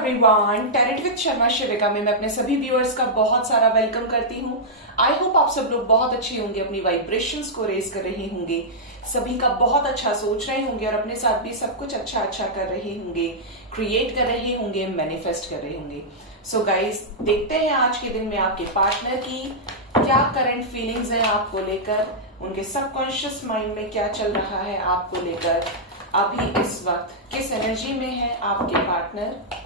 Everyone, talent with Sharma शिविका में मैं अपने सभी व्यूअर्स का बहुत सारा वेलकम करती हूँ। आई होप आप सब लोग बहुत अच्छे होंगे, अपनी वाइब्रेशंस को रेज कर रहे होंगे, सभी का बहुत अच्छा सोच रहे होंगे और अपने साथ भी सब कुछ अच्छा अच्छा कर रहे होंगे, क्रिएट कर रहे होंगे, मैनिफेस्ट कर रहे होंगे। सो गाइज, देखते हैं आज के दिन में आपके पार्टनर की क्या करंट फीलिंग्स हैं आपको लेकर, उनके सबकॉन्शियस माइंड में क्या चल रहा है आपको लेकर, अभी इस वक्त किस एनर्जी में है आपके पार्टनर।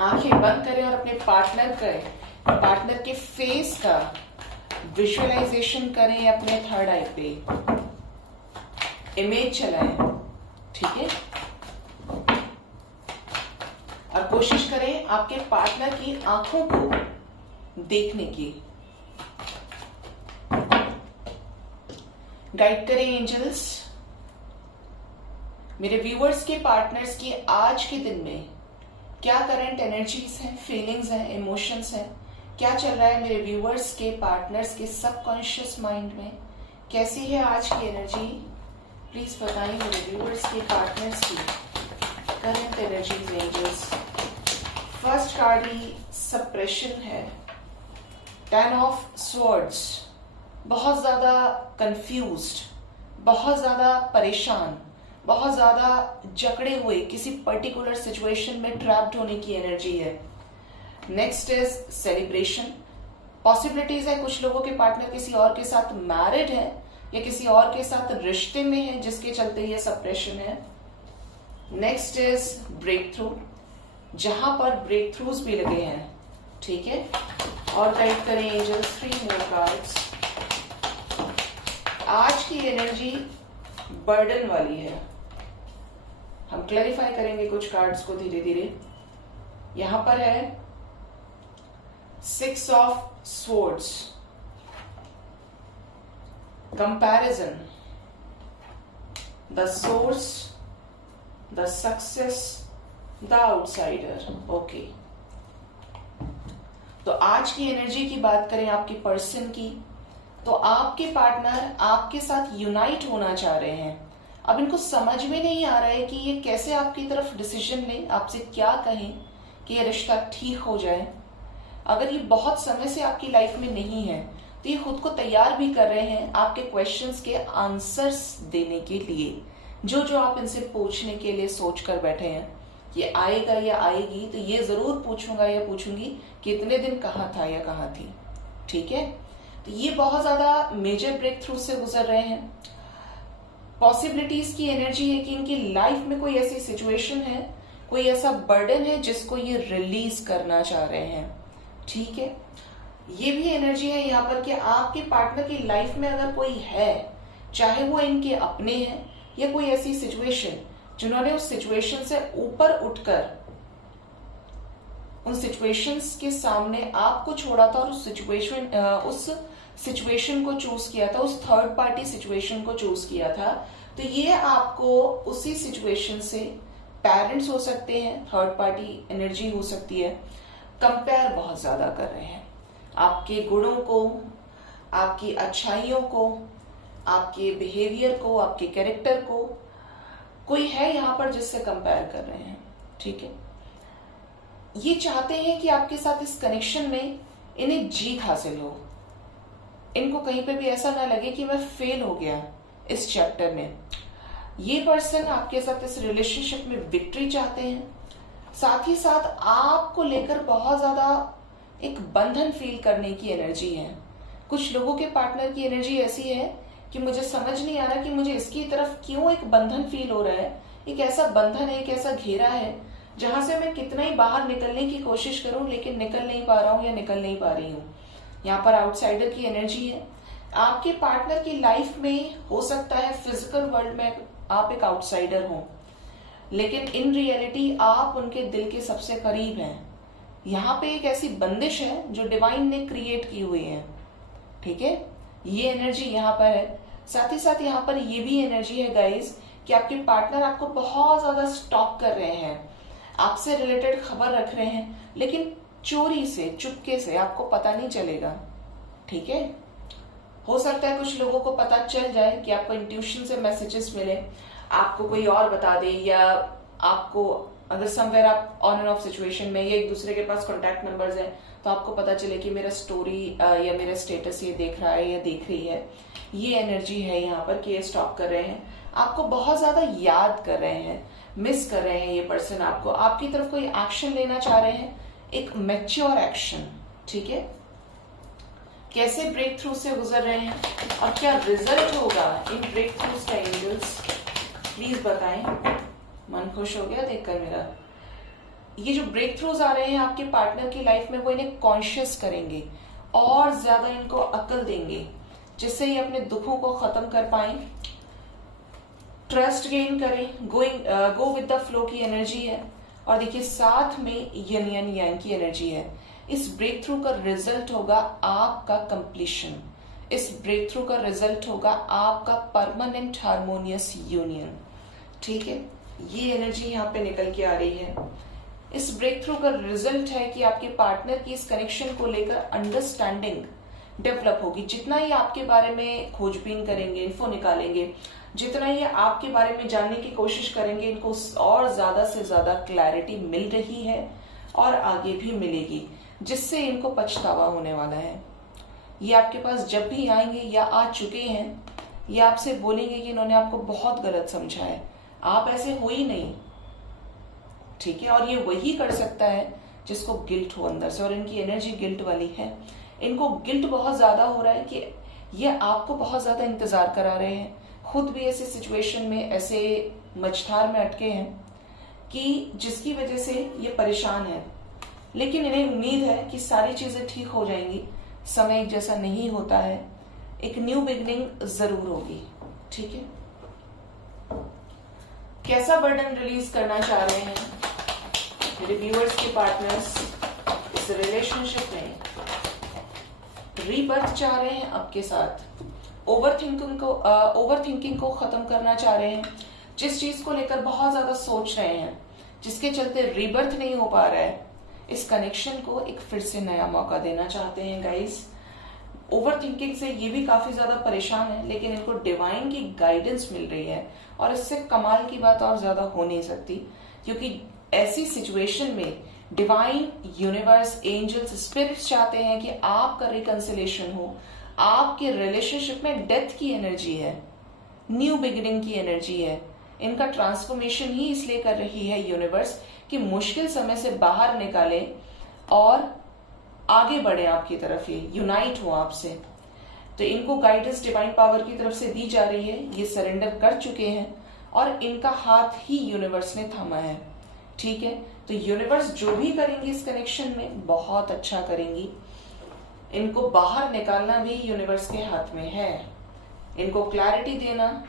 आंखें बंद करें और अपने पार्टनर के फेस का विजुअलाइजेशन करें अपने थर्ड आई पे, इमेज चलाएं, ठीक है। और कोशिश करें आपके पार्टनर की आंखों को देखने की। गाइड करें एंजल्स मेरे व्यूअर्स के पार्टनर्स की आज के दिन में क्या करंट एनर्जीज हैं, फीलिंग्स हैं, इमोशंस हैं, क्या चल रहा है मेरे व्यूअर्स के पार्टनर्स के सबकॉन्शियस माइंड में, कैसी है आज की एनर्जी। प्लीज बताइए मेरे व्यूअर्स के पार्टनर्स की current energies angels. First card ही सप्रेशन है, 10 ऑफ स्वॉर्ड्स। बहुत ज्यादा कंफ्यूज्ड, बहुत ज्यादा परेशान, बहुत ज्यादा जकड़े हुए, किसी पर्टिकुलर सिचुएशन में ट्रैप्ड होने की एनर्जी है। Next is celebration. पॉसिबिलिटीज है कुछ लोगों के पार्टनर किसी और के साथ मैरिड है या किसी और के साथ रिश्ते में है जिसके चलते ये सप्रेशन है। नेक्स्ट इज ब्रेक थ्रू, जहां पर ब्रेक थ्रूज भी लगे हैं, ठीक है। और गाइड करें एंजल्स 3 मोर कार्ड्स। आज की एनर्जी बर्डन वाली है, हम क्लैरिफाई करेंगे कुछ कार्ड्स को धीरे धीरे। यहां पर है 6 of swords, comparison, the source, the success, the outsider. Okay, तो आज की एनर्जी की बात करें आपके पर्सन की, तो आपके पार्टनर आपके साथ यूनाइट होना चाह रहे हैं। अब इनको समझ में नहीं आ रहा है कि ये कैसे आपकी तरफ डिसीजन लें, आपसे क्या कहें कि ये रिश्ता ठीक हो जाए। अगर ये बहुत समय से आपकी लाइफ में नहीं है तो ये खुद को तैयार भी कर रहे हैं आपके क्वेश्चंस के आंसर्स देने के लिए, जो जो आप इनसे पूछने के लिए सोच कर बैठे हैं। ये आएगा या आएगी तो ये जरूर पूछूंगा या पूछूंगी कि इतने दिन कहाँ था या कहाँ थी, ठीक है। तो ये बहुत ज्यादा मेजर ब्रेक थ्रू से गुजर रहे हैं। पॉसिबिलिटीज की एनर्जी है कि इनकी लाइफ में कोई ऐसी सिचुएशन है, कोई ऐसा बर्डन है जिसको ये रिलीज करना चाह रहे हैं, ठीक है। ये भी एनर्जी है यहाँ पर कि आपके पार्टनर की लाइफ में अगर कोई है, चाहे वो इनके अपने हैं या कोई ऐसी सिचुएशन जिन्होंने उस सिचुएशन से ऊपर उठकर उन सिचुएशंस के सामने आपको छोड़ा था और उस सिचुएशन को चूज किया था, उस थर्ड पार्टी सिचुएशन को चूज किया था, तो ये आपको उसी सिचुएशन से, पेरेंट्स हो सकते हैं, थर्ड पार्टी एनर्जी हो सकती है, कंपेयर बहुत ज्यादा कर रहे हैं आपके गुणों को, आपकी अच्छाइयों को, आपके बिहेवियर को, आपके कैरेक्टर को। कोई है यहां पर जिससे कंपेयर कर रहे हैं, ठीक है। ये चाहते हैं कि आपके साथ इस कनेक्शन में इन्हें जीत हासिल हो, इनको कहीं पे भी ऐसा ना लगे कि मैं फेल हो गया इस चैप्टर में। ये पर्सन आपके साथ इस रिलेशनशिप में विक्ट्री चाहते हैं, साथ ही साथ आपको लेकर बहुत ज्यादा एक बंधन फील करने की एनर्जी है। कुछ लोगों के पार्टनर की एनर्जी ऐसी है कि मुझे समझ नहीं आ रहा कि मुझे इसकी तरफ क्यों एक बंधन फील हो रहा है। एक ऐसा बंधन है, एक ऐसा घेरा है जहां से मैं कितना ही बाहर निकलने की कोशिश करूं लेकिन निकल नहीं पा रहा हूं या निकल नहीं पा रही हूं। यहाँ पर आउटसाइडर की एनर्जी है। आपके पार्टनर की लाइफ में हो सकता है फिजिकल वर्ल्ड में आप एक आउटसाइडर हो, लेकिन इन रियलिटी आप उनके दिल के सबसे करीब हैं। यहाँ पे एक ऐसी बंदिश है जो डिवाइन ने क्रिएट की हुई है, ठीक है। ये एनर्जी यहाँ पर है। साथ ही साथ यहाँ पर ये भी एनर्जी है गाइस कि आपके पार्टनर आपको बहुत ज्यादा स्टॉक कर रहे हैं, आपसे रिलेटेड खबर रख रहे हैं, लेकिन चोरी से, चुपके से, आपको पता नहीं चलेगा, ठीक है। हो सकता है कुछ लोगों को पता चल जाए कि आपको इंट्यूशन से मैसेजेस मिले, आपको कोई और बता दे, या आपको अगर समवेयर आप ऑन एंड ऑफ सिचुएशन में या एक दूसरे के पास कॉन्टैक्ट नंबर्स हैं तो आपको पता चले कि मेरा स्टोरी या मेरा स्टेटस ये देख रहा है या देख रही है, ये एनर्जी है यहाँ पर कि ये स्टॉक कर रहे हैं, आपको बहुत ज्यादा याद कर रहे हैं, मिस कर रहे हैं ये पर्सन आपको, आपकी तरफ कोई एक्शन लेना चाह रहे हैं, एक मैच्योर एक्शन। ठीक है, कैसे ब्रेक थ्रू से गुजर रहे हैं और क्या रिजल्ट होगा इन ब्रेक थ्रूज का, एंजल्स प्लीज बताएं। मन खुश हो गया देखकर मेरा। ये जो ब्रेक थ्रूज आ रहे हैं आपके पार्टनर की लाइफ में, वो इन्हें कॉन्शियस करेंगे और ज्यादा इनको अकल देंगे, जिससे ये अपने दुखों को खत्म कर पाए, ट्रस्ट गेन करें, गो विद द फ्लो की एनर्जी है। और देखिए साथ में यन यन यांग की एनर्जी है। इस ब्रेक थ्रू का रिजल्ट होगा आपका कंप्लीशन, इस ब्रेक थ्रू का रिजल्ट होगा आपका परमानेंट हार्मोनियस यूनियन। ठीक है, ये एनर्जी यहाँ पे निकल के आ रही है। इस ब्रेक थ्रू का रिजल्ट है कि आपके पार्टनर की इस कनेक्शन को लेकर अंडरस्टैंडिंग डेवलप होगी। जितना ही आपके बारे में खोजबीन करेंगे, इन्फो निकालेंगे, जितना ही आपके बारे में जानने की कोशिश करेंगे, इनको और ज्यादा से ज्यादा क्लैरिटी मिल रही है और आगे भी मिलेगी, जिससे इनको पछतावा होने वाला है। ये आपके पास जब भी आएंगे या आ चुके हैं, ये आपसे बोलेंगे कि इन्होंने आपको बहुत गलत समझा है, आप ऐसे हो ही नहीं। ठीक है, और ये वही कर सकता है जिसको गिल्ट हो अंदर से, और इनकी एनर्जी गिल्ट वाली है। इनको गिल्ट बहुत ज्यादा हो रहा है कि ये आपको बहुत ज्यादा इंतजार करा रहे हैं, खुद भी ऐसे सिचुएशन में, ऐसे मझधार में अटके हैं कि जिसकी वजह से ये परेशान है। लेकिन इन्हें उम्मीद है कि सारी चीजें ठीक हो जाएंगी। समय एक जैसा नहीं होता है, एक न्यू बिगनिंग जरूर होगी। ठीक है, कैसा बर्डन रिलीज करना चाह रहे हैं मेरे व्यूअर्स के पार्टनर्स इस रिलेशनशिप में? रीबर्थ चाह रहे हैं आपके साथ, ओवर थिंकिंग को खत्म करना चाह रहे हैं, जिस चीज को लेकर बहुत ज्यादा सोच रहे हैं, जिसके चलते रीबर्थ नहीं हो पा रहा है, इस कनेक्शन को एक फिर से नया मौका देना चाहते हैं गाइस। ओवर थिंकिंग से ये भी काफी ज्यादा परेशान है, लेकिन इनको डिवाइन की गाइडेंस मिल रही है और इससे कमाल की बात और ज्यादा हो नहीं सकती, क्योंकि ऐसी सिचुएशन में डिवाइन, यूनिवर्स, एंजल्स, स्पिरिट्स चाहते हैं कि आपका रिकंसिलेशन हो। आपके रिलेशनशिप में डेथ की एनर्जी है, न्यू बिगिनिंग की एनर्जी है। इनका ट्रांसफॉर्मेशन ही इसलिए कर रही है यूनिवर्स कि मुश्किल समय से बाहर निकाले और आगे बढ़े आपकी तरफ, ये यूनाइट हो आपसे। तो इनको गाइडेंस डिवाइन पावर की तरफ से दी जा रही है। ये सरेंडर कर चुके हैं और इनका हाथ ही यूनिवर्स ने थामा है। ठीक है, तो यूनिवर्स जो भी करेंगी इस कनेक्शन में बहुत अच्छा करेंगी। इनको बाहर निकालना भी यूनिवर्स के हाथ में है, इनको क्लैरिटी देना,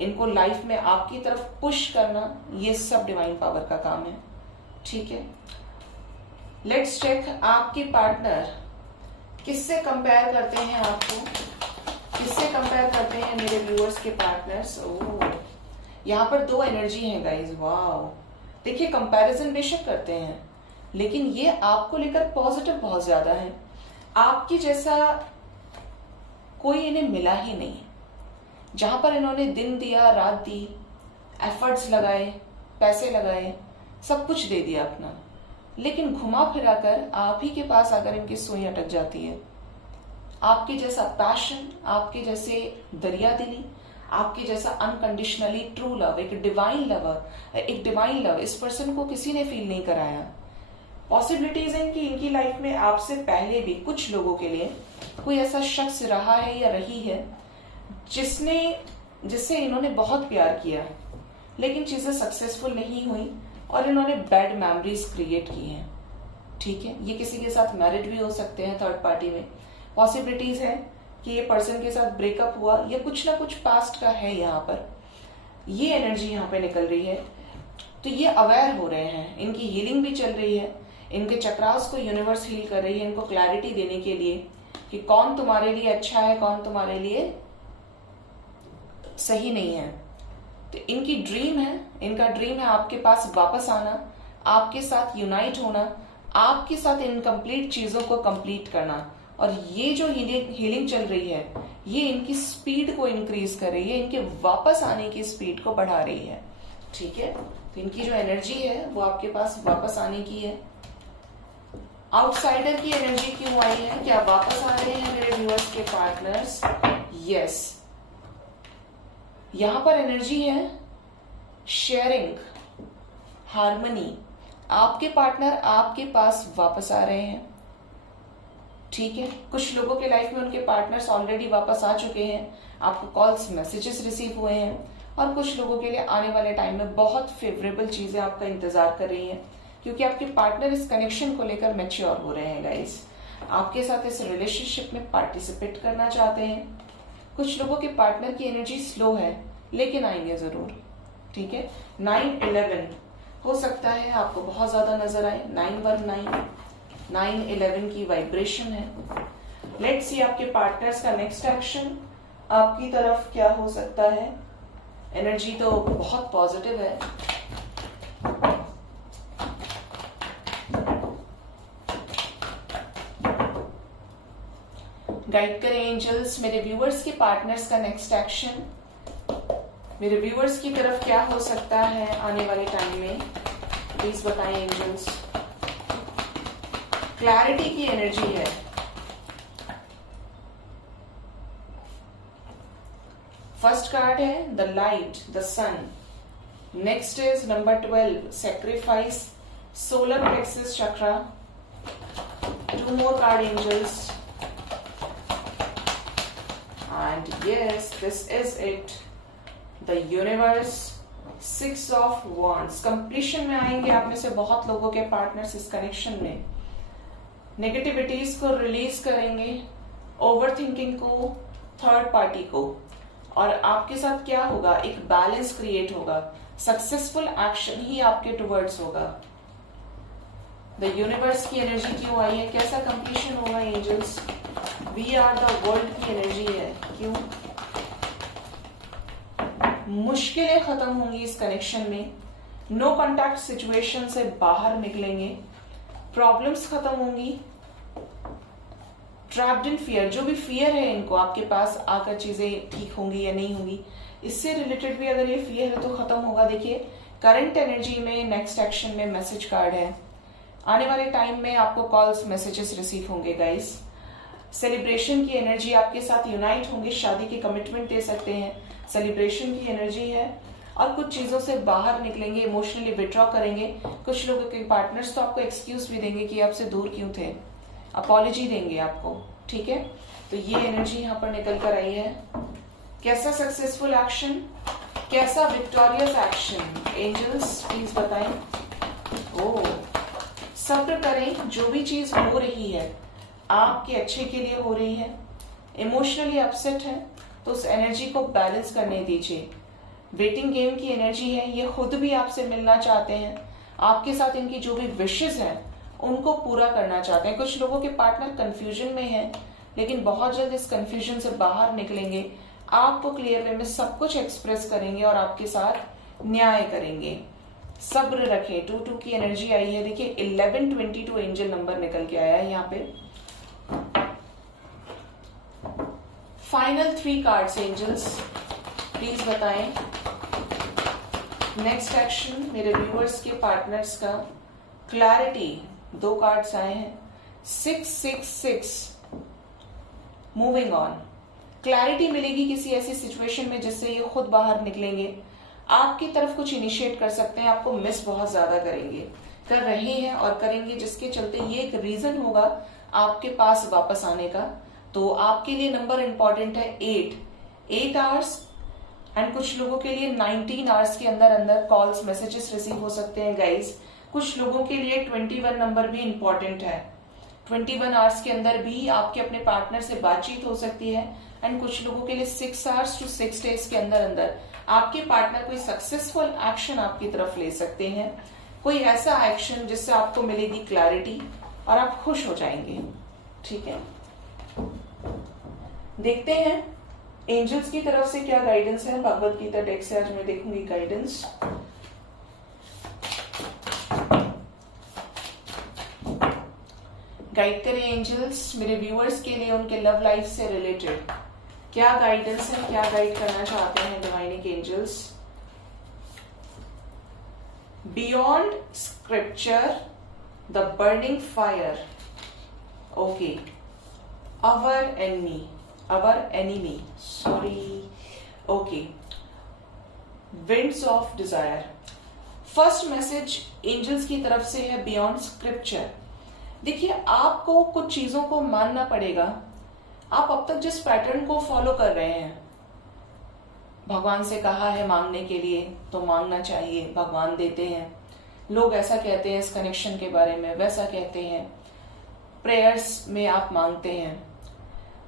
इनको लाइफ में आपकी तरफ पुश करना, ये सब डिवाइन पावर का काम है। ठीक है, लेट्स चेक आपके पार्टनर किससे कंपेयर करते हैं आपको, किससे कंपेयर करते हैं मेरे व्यूअर्स के पार्टनर्स। ओह, यहाँ पर दो एनर्जी है गाइज, वाओ। देखिए कंपैरिजन बेशक करते हैं, लेकिन ये आपको लेकर पॉजिटिव बहुत ज्यादा है। आपकी जैसा कोई इन्हें मिला ही नहीं। जहां पर इन्होंने दिन दिया, रात दी, एफर्ट्स लगाए, पैसे लगाए, सब कुछ दे दिया अपना, लेकिन घुमा फिरा कर आप ही के पास आकर इनकी सुई अटक जाती है। आपके जैसा पैशन, आपके जैसे दरियादिली, आपके जैसा अनकंडीशनली ट्रू लव, एक डिवाइन लव इस पर्सन को किसी ने फील नहीं कराया। पॉसिबिलिटीज है कि इनकी लाइफ में आपसे पहले भी कुछ लोगों के लिए कोई ऐसा शख्स रहा है या रही है जिससे इन्होंने बहुत प्यार किया, लेकिन चीजें सक्सेसफुल नहीं हुई और इन्होंने बैड मेमोरीज क्रिएट की हैं। ठीक है, ये किसी के साथ मैरिड भी हो सकते हैं, थर्ड पार्टी में पॉसिबिलिटीज है कि ये पर्सन के साथ ब्रेकअप हुआ या कुछ ना कुछ पास्ट का है। यहाँ पर ये एनर्जी यहाँ पे निकल रही है, तो ये अवेयर हो रहे हैं, इनकी हीलिंग भी चल रही है, इनके चक्रास को यूनिवर्स हील कर रही है, इनको क्लैरिटी देने के लिए कि कौन तुम्हारे लिए अच्छा है, कौन तुम्हारे लिए सही नहीं है। तो इनकी ड्रीम है, इनका ड्रीम है आपके पास वापस आना, आपके साथ यूनाइट होना, आपके साथ इनकम्प्लीट चीजों को कंप्लीट करना। और ये जो हीलिंग चल रही है, ये इनकी स्पीड को इंक्रीज कर रही है, इनके वापस आने की स्पीड को बढ़ा रही है। ठीक है, तो इनकी जो एनर्जी है वो आपके पास वापस आने की है। आउटसाइडर की एनर्जी क्यों आई है? क्या वापस आ रहे हैं मेरे व्यूअर्स के पार्टनर्स? यस, यहां पर एनर्जी है शेयरिंग, हार्मनी। आपके पार्टनर आपके पास वापस आ रहे हैं, ठीक है। कुछ लोगों के लाइफ में उनके पार्टनर्स ऑलरेडी वापस आ चुके हैं, आपको कॉल्स मैसेजेस रिसीव हुए हैं, और कुछ लोगों के लिए आने वाले टाइम में बहुत फेवरेबल चीजें आपका इंतजार कर रही हैं, क्योंकि आपके पार्टनर इस कनेक्शन को लेकर मैच्योर हो रहे हैं गाइस। आपके साथ इस रिलेशनशिप में पार्टिसिपेट करना चाहते हैं। कुछ लोगों के पार्टनर की एनर्जी स्लो है, लेकिन आएंगे जरूर, ठीक है। 9-11 हो सकता है आपको बहुत ज्यादा नजर आए। 919 9-11 की वाइब्रेशन है। लेट्स सी आपके पार्टनर्स का नेक्स्ट एक्शन आपकी तरफ क्या हो सकता है। एनर्जी तो बहुत पॉजिटिव है। गाइड करें एंजल्स मेरे व्यूअर्स के पार्टनर्स का नेक्स्ट एक्शन, मेरे व्यूअर्स की तरफ क्या हो सकता है आने वाले टाइम में, प्लीज बताएं एंजल्स। क्लैरिटी की एनर्जी है। फर्स्ट कार्ड है the light, the sun. Next is number 12 sacrifice, solar plexus chakra. 2 more card angels and yes, this is it, the universe, 6 of wands। Completion में आएंगे आप में से बहुत लोगों के पार्टनर्स इस कनेक्शन में। नेगेटिविटीज को रिलीज करेंगे, ओवर थिंकिंग को, थर्ड पार्टी को, और आपके साथ क्या होगा, एक बैलेंस क्रिएट होगा। सक्सेसफुल एक्शन ही आपके टुवर्ड्स होगा। द यूनिवर्स की एनर्जी क्यों आई है? कैसा कंप्लीशन होगा angels? We are the world की एनर्जी है। क्यों? मुश्किलें खत्म होंगी इस कनेक्शन में। नो कॉन्टैक्ट सिचुएशन से बाहर निकलेंगे, प्रॉब्लम्स खत्म होंगी। ट्रैप्ड इन फियर, जो भी फियर है इनको आपके पास आकर चीजें ठीक होंगी या नहीं होंगी, इससे रिलेटेड भी अगर ये फियर है तो खत्म होगा। देखिए करंट एनर्जी में नेक्स्ट एक्शन में मैसेज कार्ड है। आने वाले टाइम में आपको कॉल्स मैसेजेस रिसीव होंगे गाइस। सेलिब्रेशन की एनर्जी, आपके साथ यूनाइट होंगे, शादी की कमिटमेंट दे सकते हैं। सेलिब्रेशन की एनर्जी है और कुछ चीजों से बाहर निकलेंगे, इमोशनली विड्रॉ करेंगे। कुछ लोगों के पार्टनर्स तो आपको एक्सक्यूज भी देंगे कि आपसे दूर क्यों थे, अपॉलॉजी देंगे आपको, ठीक है। तो ये एनर्जी यहाँ पर निकल कर आई है। कैसा सक्सेसफुल एक्शन, कैसा विक्टोरियस एक्शन एंजल्स प्लीज बताएं। ओ, सब्र करें, जो भी चीज हो रही है आपके अच्छे के लिए हो रही है। इमोशनली अपसेट है तो उस एनर्जी को बैलेंस करने दीजिए। वेटिंग गेम की एनर्जी है, ये खुद भी आपसे मिलना चाहते हैं, आपके साथ इनकी जो भी विशेष हैं उनको पूरा करना चाहते हैं। कुछ लोगों के पार्टनर कंफ्यूजन में हैं, लेकिन बहुत जल्द इस कंफ्यूजन से बाहर निकलेंगे, आपको क्लियर वे में सब कुछ एक्सप्रेस करेंगे और आपके साथ न्याय करेंगे। सब्र रखें। 2-2 की एनर्जी आई है। देखिए 1122 एंजल नंबर निकल के आया है यहाँ पे। फाइनल 3 कार्ड्स एंजल्स प्लीज बताएं। नेक्स्ट एक्शन मेरे व्यूअर्स के पार्टनर्स का। क्लैरिटी, 2 कार्ड्स आए हैं। 666 मूविंग ऑन। क्लैरिटी मिलेगी किसी ऐसी सिचुएशन में जिससे ये खुद बाहर निकलेंगे, आपकी तरफ कुछ इनिशिएट कर सकते हैं, आपको मिस बहुत ज्यादा करेंगे, कर रहे हैं और करेंगे, जिसके चलते ये एक रीजन होगा आपके पास वापस आने का। तो आपके लिए नंबर इंपॉर्टेंट है 8 आवर्स, एंड कुछ लोगों के लिए 19 आवर्स के अंदर अंदर कॉल्स मैसेजेस रिसीव हो सकते हैं गाइस। कुछ लोगों के लिए 21 नंबर भी इंपॉर्टेंट है। 21 आवर्स के अंदर भी आपके अपने पार्टनर से बातचीत हो सकती है, एंड कुछ लोगों के लिए 6 आवर्स टू 6 डेज के अंदर अंदर आपके पार्टनर कोई सक्सेसफुल एक्शन आपकी तरफ ले सकते हैं। कोई ऐसा एक्शन जिससे आपको मिलेगी क्लैरिटी और आप खुश हो जाएंगे, ठीक है। देखते हैं एंजल्स की तरफ से क्या गाइडेंस है। भगवत गीता टेक्स्ट से आज मैं देखूंगी गाइडेंस। गाइड करें एंजल्स मेरे व्यूअर्स के लिए उनके लव लाइफ से रिलेटेड क्या गाइडेंस है, क्या गाइड करना चाहते हैं divine angels. Beyond scripture the burning fire, okay, our enemy, sorry, okay, winds of desire. First message angels की तरफ से है बियॉन्ड स्क्रिप्चर। देखिए, आपको कुछ चीजों को मानना पड़ेगा। आप अब तक जिस पैटर्न को फॉलो कर रहे हैं, भगवान से कहा है मांगने के लिए तो मांगना चाहिए, भगवान देते हैं। लोग ऐसा कहते हैं इस कनेक्शन के बारे में, वैसा कहते हैं, प्रेयर्स में आप मांगते हैं।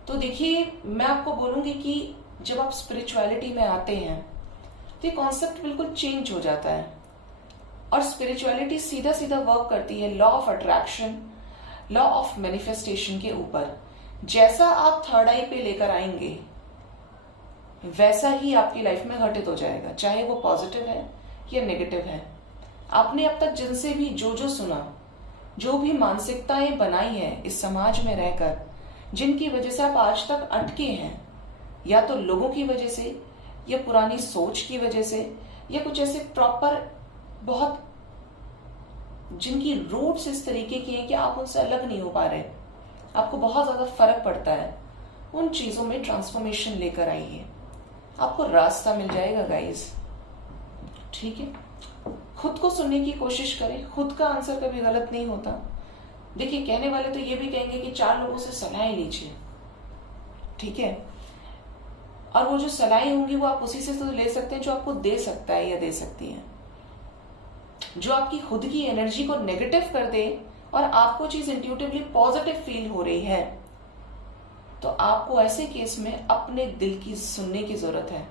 तो देखिए, मैं आपको बोलूंगी कि जब आप स्पिरिचुअलिटी में आते हैं तो ये कॉन्सेप्ट बिल्कुल चेंज हो जाता है। और स्पिरिचुअलिटी सीधा सीधा वर्क करती है law of attraction, law of manifestation के ऊपर। जैसा आप थर्ड आई पे लेकर आएंगे वैसा ही आपकी लाइफ में घटित हो जाएगा, चाहे वो पॉजिटिव है या नेगेटिव है। आपने अब तक जिनसे भी जो सुना, जो भी मानसिकताएं बनाई है इस समाज में रहकर, जिनकी वजह से आप आज तक अटके हैं, या तो लोगों की वजह से, या पुरानी सोच की वजह से, या कुछ ऐसे प्रॉपर बहुत जिनकी रूट्स इस तरीके की हैं कि आप उनसे अलग नहीं हो पा रहे, आपको बहुत ज्यादा फर्क पड़ता है, उन चीजों में ट्रांसफॉर्मेशन लेकर आइए, आपको रास्ता मिल जाएगा गाइस। ठीक है, खुद को सुनने की कोशिश करें, खुद का आंसर कभी गलत नहीं होता। देखिए, कहने वाले तो ये भी कहेंगे कि 4 लोगों से सलाहें लीजिए, ठीक है, और वो जो सलाहें होंगी वो आप उसी से तो ले सकते हैं जो आपको दे सकता है या दे सकती है। जो आपकी खुद की एनर्जी को नेगेटिव कर दे और आपको चीज इंट्यूटिवली पॉजिटिव फील हो रही है, तो आपको ऐसे केस में अपने दिल की सुनने की जरूरत है।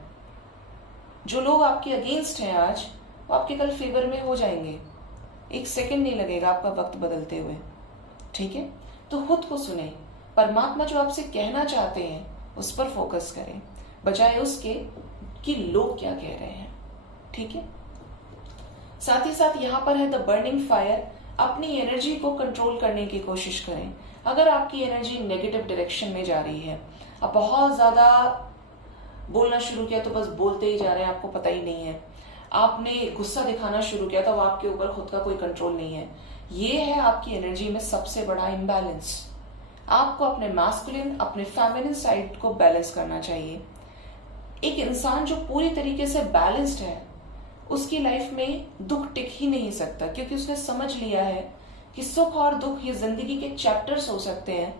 जो लोग आपके अगेंस्ट हैं आज, वो आपके कल फेवर में हो जाएंगे। 1 सेकंड नहीं लगेगा आपका वक्त बदलते हुए। ठीक है, तो खुद को सुने, परमात्मा जो आपसे कहना चाहते हैं उस पर फोकस करें, बजाय उसके कि लोग क्या कह रहे हैं। ठीक है, साथ ही साथ यहां पर है द बर्निंग फायर। अपनी एनर्जी को कंट्रोल करने की कोशिश करें। अगर आपकी एनर्जी नेगेटिव डायरेक्शन में जा रही है, आप बहुत ज्यादा बोलना शुरू किया तो बस बोलते ही जा रहे हैं, आपको पता ही नहीं है, आपने गुस्सा दिखाना शुरू किया तो आपके ऊपर खुद का कोई कंट्रोल नहीं है, ये है आपकी एनर्जी में सबसे बड़ा इम्बैलेंस। आपको अपने मैस्कुलिन, अपने फेमिनिन साइड को बैलेंस करना चाहिए। एक इंसान जो पूरी तरीके से बैलेंस्ड है, उसकी लाइफ में दुख टिक ही नहीं सकता, क्योंकि उसने समझ लिया है कि सुख और दुख ये जिंदगी के चैप्टर्स हो सकते हैं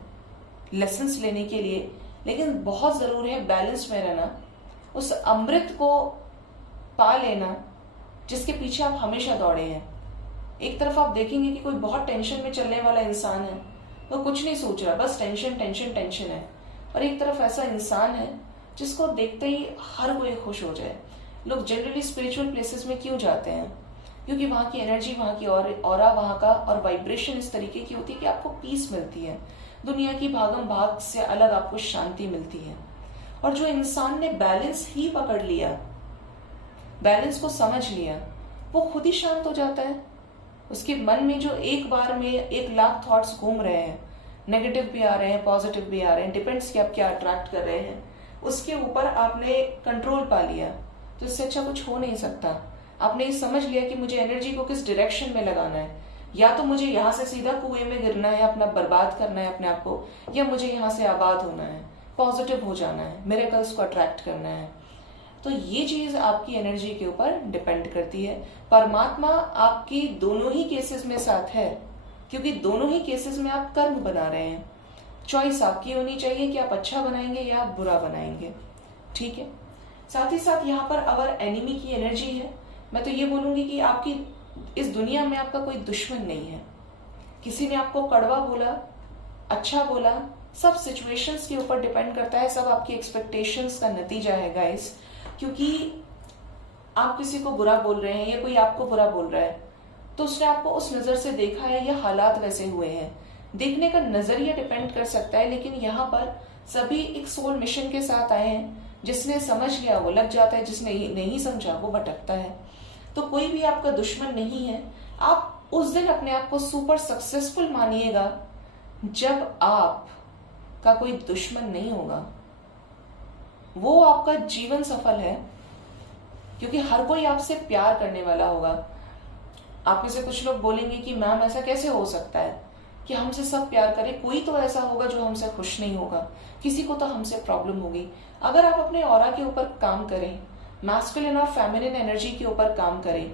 लेसन्स लेने के लिए, लेकिन बहुत जरूरी है बैलेंस में रहना, उस अमृत को पा लेना जिसके पीछे आप हमेशा दौड़े हैं। एक तरफ आप देखेंगे कि कोई बहुत टेंशन में चलने वाला इंसान है, वो कुछ नहीं सोच रहा, बस टेंशन टेंशन टेंशन है, और एक तरफ ऐसा इंसान है जिसको देखते ही हर कोई खुश हो जाए। लोग जनरली स्पिरिचुअल प्लेसेस में क्यों जाते हैं? क्योंकि वहां की एनर्जी, वहां की ऑरा, वहां का और वाइब्रेशन इस तरीके की होती है कि आपको पीस मिलती है, दुनिया की भागम भाग से अलग आपको शांति मिलती है। और जो इंसान ने बैलेंस ही पकड़ लिया, बैलेंस को समझ लिया, वो खुद ही शांत हो जाता है। उसके मन में जो एक बार में 1,00,000 थॉट्स घूम रहे हैं, नेगेटिव भी आ रहे हैं, पॉजिटिव भी आ रहे हैं, डिपेंड्स कि आप क्या अट्रैक्ट कर रहे हैं, उसके ऊपर आपने कंट्रोल पा लिया, तो इससे अच्छा कुछ हो नहीं सकता। आपने ये समझ लिया कि मुझे एनर्जी को किस डायरेक्शन में लगाना है, या तो मुझे यहाँ से सीधा कुएं में गिरना है, अपना बर्बाद करना है अपने आप को, या मुझे यहाँ से आबाद होना है, पॉजिटिव हो जाना है, मिरेकल्स को अट्रैक्ट करना है। तो ये चीज आपकी एनर्जी के ऊपर डिपेंड करती है। परमात्मा आपकी दोनों ही केसेस में साथ है, क्योंकि दोनों ही केसेस में आप कर्म बना रहे हैं। चॉइस आपकी होनी चाहिए कि आप अच्छा बनाएंगे या आप बुरा बनाएंगे। ठीक है, साथ ही साथ यहाँ पर अवर एनिमी की एनर्जी है। मैं तो ये बोलूंगी कि आपकी इस दुनिया में आपका कोई दुश्मन नहीं है। किसी ने आपको कड़वा बोला, अच्छा बोला, सब सिचुएशंस के ऊपर डिपेंड करता है, सब आपकी एक्सपेक्टेशंस का नतीजा है गाइस। क्योंकि आप किसी को बुरा बोल रहे हैं या कोई आपको बुरा बोल रहा है, तो उसने आपको उस नजर से देखा है या हालात वैसे हुए हैं। देखने का नजरिया डिपेंड कर सकता है, लेकिन यहाँ पर सभी एक सोल मिशन के साथ आए हैं। जिसने समझ लिया वो लग जाता है, जिसने नहीं समझा वो भटकता है। तो कोई भी आपका दुश्मन नहीं है। आप उस दिन अपने आप को सुपर सक्सेसफुल मानिएगा जब आप का कोई दुश्मन नहीं होगा। वो आपका जीवन सफल है, क्योंकि हर कोई आपसे प्यार करने वाला होगा। आप में से कुछ लोग बोलेंगे कि मैम ऐसा कैसे हो सकता है कि हमसे सब प्यार करें, कोई तो ऐसा होगा जो हमसे खुश नहीं होगा, किसी को तो हमसे प्रॉब्लम होगी। अगर आप अपने ऑरा के ऊपर काम करें, मैस्कुलिन और फेमिनिन एनर्जी के ऊपर काम करें,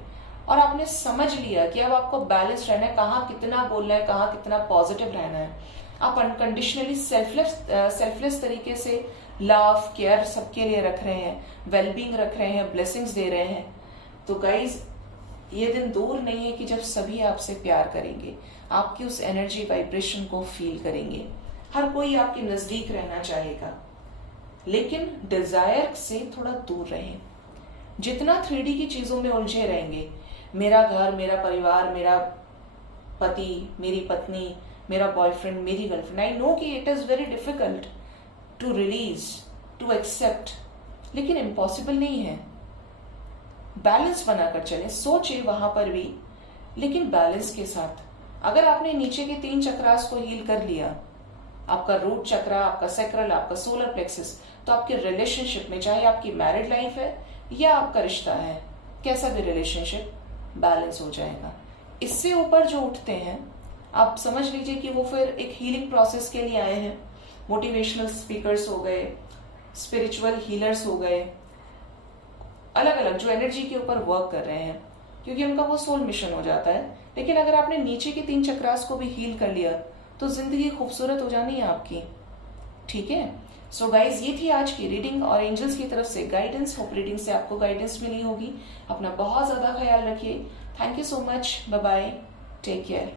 और आपने समझ लिया कि अब आपको बैलेंस रहना है, कहाँ कितना बोलना है, कहाँ कितना पॉजिटिव रहना है, आप अनकंडीशनली सेल्फलेस तरीके से लव केयर सबके लिए रख रहे हैं, वेलबींग रख रहे हैं, ब्लेसिंग्स दे रहे हैं, तो गाइज ये दिन दूर नहीं है कि जब सभी आपसे प्यार करेंगे, आपकी उस एनर्जी वाइब्रेशन को फील करेंगे। हर कोई आपके नजदीक रहना चाहेगा, लेकिन डिजायर से थोड़ा दूर रहें। जितना 3D की चीजों में उलझे रहेंगे, मेरा घर, मेरा परिवार, मेरा पति, मेरी पत्नी, मेरा बॉयफ्रेंड, मेरी गर्लफ्रेंड, आई नो कि it is very difficult to release, to accept, लेकिन इम्पॉसिबल नहीं है। बैलेंस बनाकर चलें, सोचे वहां पर भी, लेकिन बैलेंस के साथ। अगर आपने नीचे के 3 चक्रास को हील कर लिया, आपका रूट चक्रा, आपका सैक्रल, आपका सोलर प्लेक्सस, तो आपके रिलेशनशिप में, चाहे आपकी मैरिड लाइफ है या आपका रिश्ता है, कैसा भी रिलेशनशिप, बैलेंस हो जाएगा। इससे ऊपर जो उठते हैं, आप समझ लीजिए कि वो फिर एक हीलिंग प्रोसेस के लिए आए हैं। मोटिवेशनल स्पीकर्स हो गए, स्पिरिचुअल हीलर्स हो गए, अलग अलग जो एनर्जी के ऊपर वर्क कर रहे हैं, क्योंकि उनका वो सोल मिशन हो जाता है। लेकिन अगर आपने नीचे के 3 चक्रास को भी हील कर लिया, तो जिंदगी खूबसूरत हो जानी है आपकी। ठीक है, सो गाइज, ये थी आज की रीडिंग और एंजल्स की तरफ से गाइडेंस। होप रीडिंग से आपको गाइडेंस मिली होगी। अपना बहुत ज्यादा ख्याल रखिए। Thank you so much, bye bye, take care.